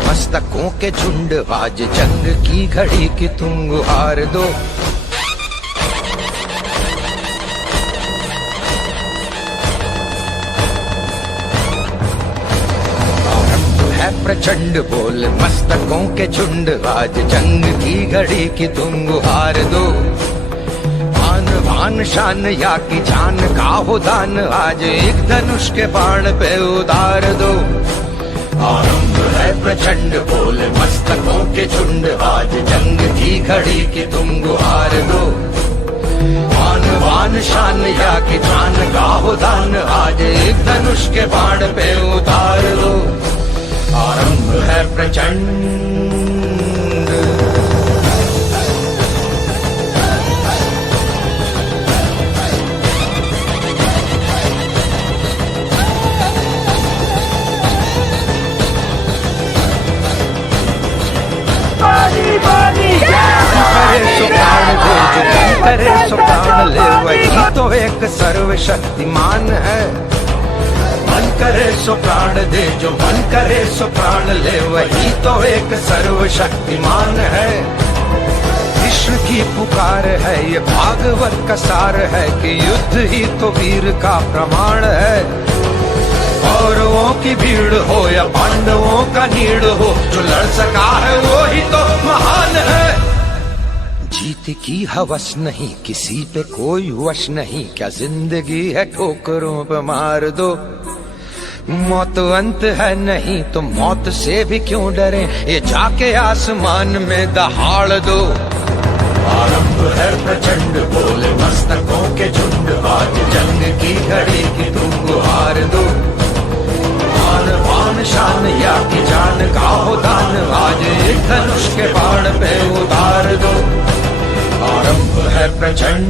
मस्तकों के झुंड, आज जंग की घड़ी की तुम गुहार दो। प्रचंड बोल मस्तकों के झुंड, आज जंग की घड़ी की तुम गुहार दो। आन बान शान या की जान का हो दान, आज एक धनुष के बाण पे उतार दो। आरंभ है प्रचंड बोल मस्तकों के झुंड, आज जंग की घड़ी की तुम गुहार दो। आन बान शान या की जान का हो दान, आज एक धनुष के बाण पे उतार दो। आरंभ है प्रचंड। करे सो प्राण ले, वही तो एक सर्वशक्तिमान है। मन करे सो प्राण दे, जो मन करे सो प्राण ले, वही तो एक सर्वशक्तिमान है। कृष्ण की पुकार है, ये भागवत का सार है कि युद्ध ही तो वीर का प्रमाण है। कौरवों की भीड़ हो या पांडवों का नीड़ हो, जो लड़ सका है वो ही तो महान है। जीत की हवस नहीं, किसी पे कोई वश नहीं, क्या जिंदगी है ठोकरों पे मार दो। मौत अंत है नहीं तो मौत से भी क्यों डरे, ये जाके आसमान में दहाड़ दो। आरंभ है प्रचंड बोले मस्तकों के झुंड, आज जंग की घड़ी की तुम गुहार दो। आन बान शान या की जान का हो दान, आज एक धनुष के बाण पे उतार दो। आरंभ है प्रचंड।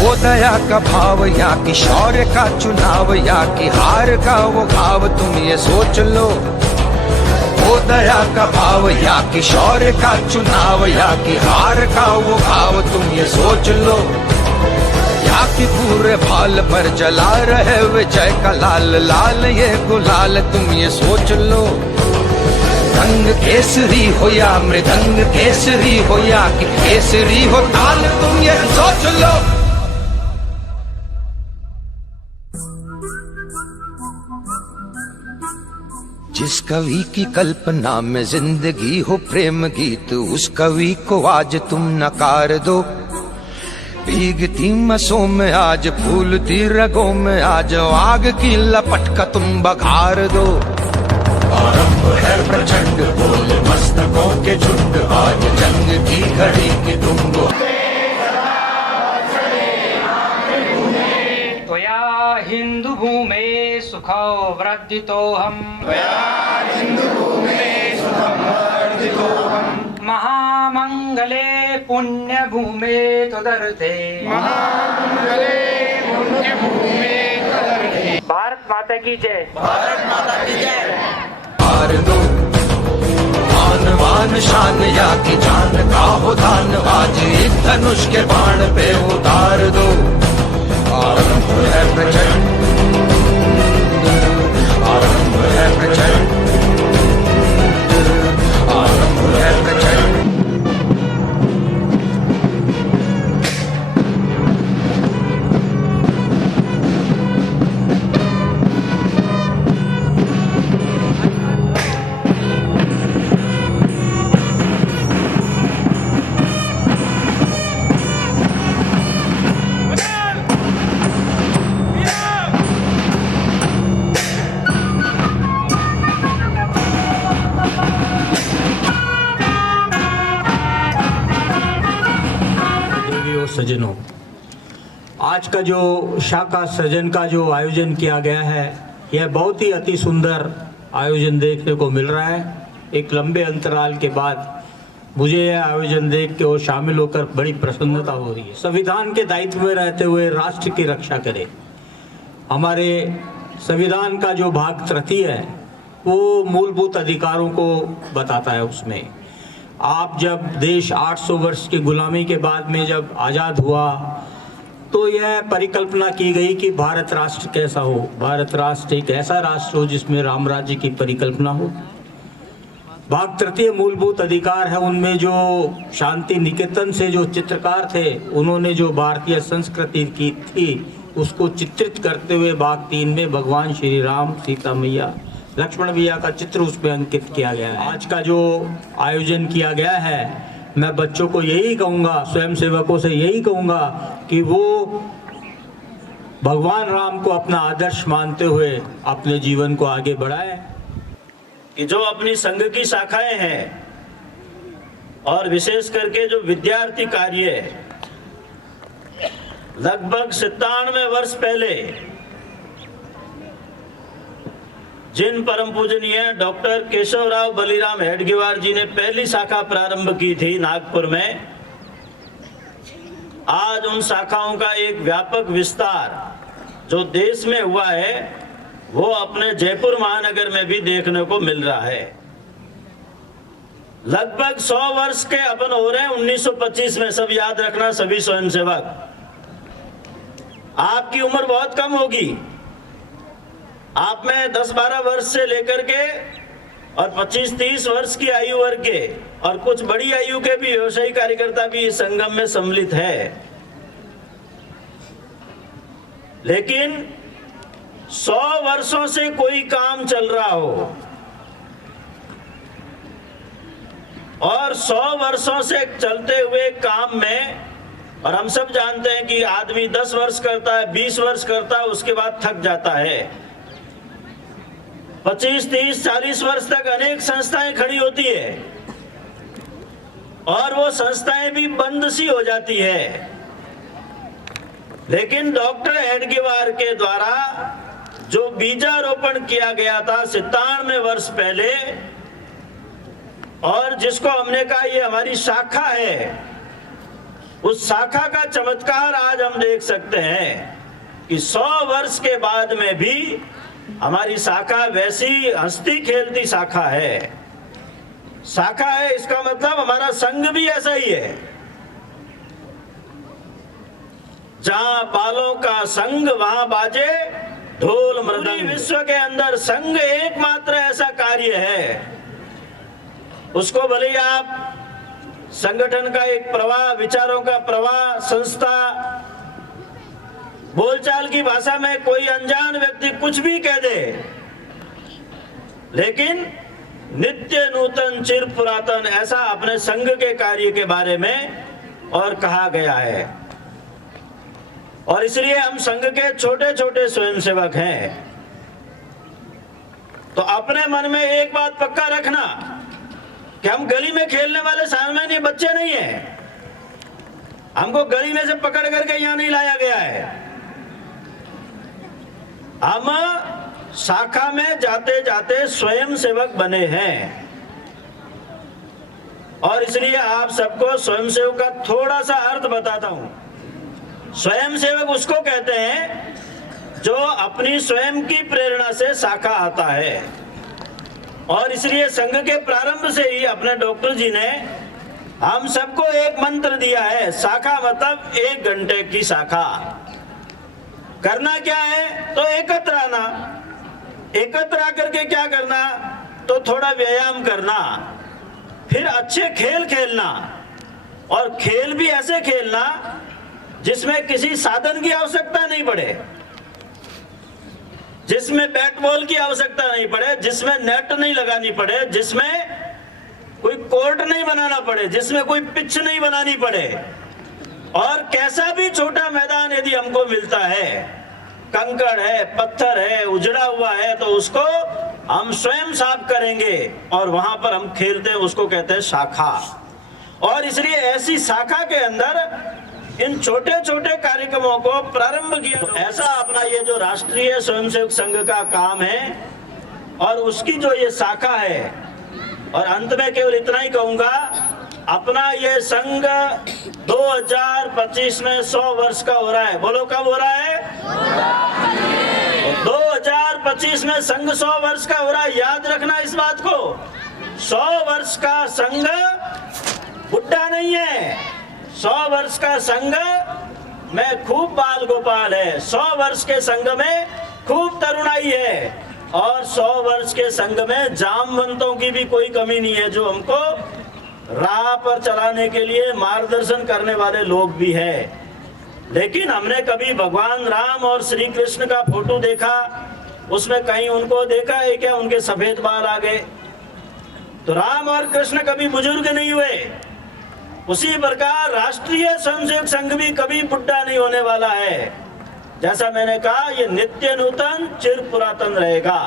वो दया का भाव या कि शौर्य का चुनाव, या कि हार का वो भाव, तुम ये सोच लो। वो दया का भाव या कि शौर्य का चुनाव, या कि हार का वो भाव, तुम ये सोच लो। या कि पूरे भाल पर जला रहे विजय का लाल लाल ये गुलाल, तुम ये सोच लो। रंग केसरी हो या मृदंग केसरी हो, या कि केसरी हो ताल, तुम ये सोच लो। जिस कवि की कल्पना में जिंदगी हो प्रेम गीत, उस कवि को आज तुम नकार दो। भीगती मसों में आज फूलती रगों में आज, आग की लपट का तुम बघार दो। आरंभ है प्रचंड बोल मस्तकों के झुंड, आज जंग की घड़ी की तुम हिंदू भूमे सुखो वर्धितोहम, महामंगले पुण्य भूमे तदर्थे, भारत माता की जय। भारत माता की जय। हार दो आन बान शान या की जान का हो दान, आज एक धनुष के बाण पे उतार दो। आरंभ है प्रचंड। आरंभ है प्रचंड। आरंभ है प्रचंड। सज्जनों, आज का जो शाखा सृजन का जो आयोजन किया गया है, यह बहुत ही अति सुंदर आयोजन देखने को मिल रहा है। एक लंबे अंतराल के बाद मुझे यह आयोजन देख के और शामिल होकर बड़ी प्रसन्नता हो रही है। संविधान के दायित्व में रहते हुए राष्ट्र की रक्षा करें। हमारे संविधान का जो भाग तृतीय है वो मूलभूत अधिकारों को बताता है। उसमें आप जब देश 800 वर्ष की गुलामी के बाद में जब आज़ाद हुआ तो यह परिकल्पना की गई कि भारत राष्ट्र कैसा हो। भारत राष्ट्र एक ऐसा राष्ट्र हो जिसमें राम राज्य की परिकल्पना हो। भाग तृतीय मूलभूत अधिकार है, उनमें जो शांति निकेतन से जो चित्रकार थे उन्होंने जो भारतीय संस्कृति की थी उसको चित्रित करते हुए भाग 3 में भगवान श्री राम, सीता मैया, लक्ष्मण भैया का चित्र उसमें अंकित किया गया है। आज का जो आयोजन किया गया है, मैं बच्चों को यही कहूँगा, स्वयं सेवकों से यही कहूँगा कि वो भगवान राम को अपना आदर्श मानते हुए अपने जीवन को आगे बढ़ाएं। कि जो अपनी संघ की शाखाएं हैं और विशेष करके जो विद्यार्थी कार्य है, लगभग 97 वर्ष पहले जिन परम पूजनीय डॉक्टर केशवराव बलिराम हेडगेवार जी ने पहली शाखा प्रारंभ की थी नागपुर में, आज उन शाखाओं का एक व्यापक विस्तार जो देश में हुआ है वो अपने जयपुर महानगर में भी देखने को मिल रहा है। लगभग 100 वर्ष के अपन हो रहे हैं 1925 में, सब याद रखना सभी स्वयंसेवक। आपकी उम्र बहुत कम होगी, आप में 10-12 वर्ष से लेकर के और 25-30 वर्ष की आयु वर्ग के और कुछ बड़ी आयु के भी व्यवसायी कार्यकर्ता भी इस संगम में सम्मिलित है। लेकिन 100 वर्षों से कोई काम चल रहा हो और 100 वर्षों से चलते हुए काम में, और हम सब जानते हैं कि आदमी 10 वर्ष करता है, 20 वर्ष करता है, उसके बाद थक जाता है। 25, 30, 40 वर्ष तक अनेक संस्थाएं खड़ी होती है और वो संस्थाएं भी बंद सी हो जाती है। लेकिन डॉक्टर हेडगेवार के द्वारा जो बीजारोपण किया गया था 97 वर्ष पहले, और जिसको हमने कहा ये हमारी शाखा है, उस शाखा का चमत्कार आज हम देख सकते हैं कि 100 वर्ष के बाद में भी हमारी शाखा वैसी हंसती खेलती शाखा है। शाखा है इसका मतलब हमारा संघ भी ऐसा ही है। जहां बालों का संघ वहां बाजे ढोल मृदंग। विश्व के अंदर संघ एकमात्र ऐसा कार्य है, उसको भले ही आप संगठन का एक प्रवाह, विचारों का प्रवाह, संस्था, बोलचाल की भाषा में कोई अनजान व्यक्ति कुछ भी कह दे, लेकिन नित्य नूतन चिर पुरातन ऐसा अपने संघ के कार्य के बारे में और कहा गया है। और इसलिए हम संघ के छोटे छोटे स्वयंसेवक हैं। तो अपने मन में एक बात पक्का रखना कि हम गली में खेलने वाले सामान्य बच्चे नहीं हैं। हमको गली में से पकड़ करके यहां नहीं लाया गया है। हम शाखा में जाते जाते स्वयं सेवक बने हैं। और इसलिए आप सबको स्वयं सेवक का थोड़ा सा अर्थ बताता हूं। स्वयं सेवक उसको कहते हैं जो अपनी स्वयं की प्रेरणा से शाखा आता है। और इसलिए संघ के प्रारंभ से ही अपने डॉक्टर जी ने हम सबको एक मंत्र दिया है, शाखा मतलब 1 घंटे की शाखा। करना क्या है? तो एकत्र आना। एकत्र आकर के क्या करना? तो थोड़ा व्यायाम करना, फिर अच्छे खेल खेलना, और खेल भी ऐसे खेलना जिसमें किसी साधन की आवश्यकता नहीं पड़े, जिसमें बैट बॉल की आवश्यकता नहीं पड़े, जिसमें नेट नहीं लगानी पड़े, जिसमें कोई कोर्ट नहीं बनाना पड़े, जिसमें कोई पिच नहीं बनानी पड़े। और कैसा भी छोटा मैदान यदि हमको मिलता है, कंकड़ है, पत्थर है, उजड़ा हुआ है, तो उसको हम स्वयं साफ करेंगे और वहां पर हम खेलते हैं, उसको कहते हैं शाखा। और इसलिए ऐसी शाखा के अंदर इन छोटे छोटे कार्यक्रमों को प्रारंभ किया। तो ऐसा अपना ये जो राष्ट्रीय स्वयंसेवक संघ का काम है और उसकी जो ये शाखा है। और अंत में केवल इतना ही कहूंगा, अपना ये संघ 2025 में 100 वर्ष का हो रहा है। बोलो कब हो रहा है? 2025 में संघ 100 वर्ष का हो रहा है, याद रखना इस बात को। 100 वर्ष का संघ बुढ़ा नहीं है, 100 वर्ष का संघ में खूब बाल गोपाल है, 100 वर्ष के संघ में खूब तरुणाई है, और 100 वर्ष के संघ में जामवंतों की भी कोई कमी नहीं है, जो हमको राह पर चलाने के लिए मार्गदर्शन करने वाले लोग भी है। लेकिन हमने कभी भगवान राम और श्री कृष्ण का फोटो देखा, उसमें कहीं उनको देखा है क्या उनके सफेद बाल आ गए? तो राम और कृष्ण कभी बुजुर्ग नहीं हुए। उसी प्रकार राष्ट्रीय स्वयंसेवक संघ भी कभी बुढ़ा नहीं होने वाला है। जैसा मैंने कहा, ये नित्य नूतन चिर पुरातन रहेगा।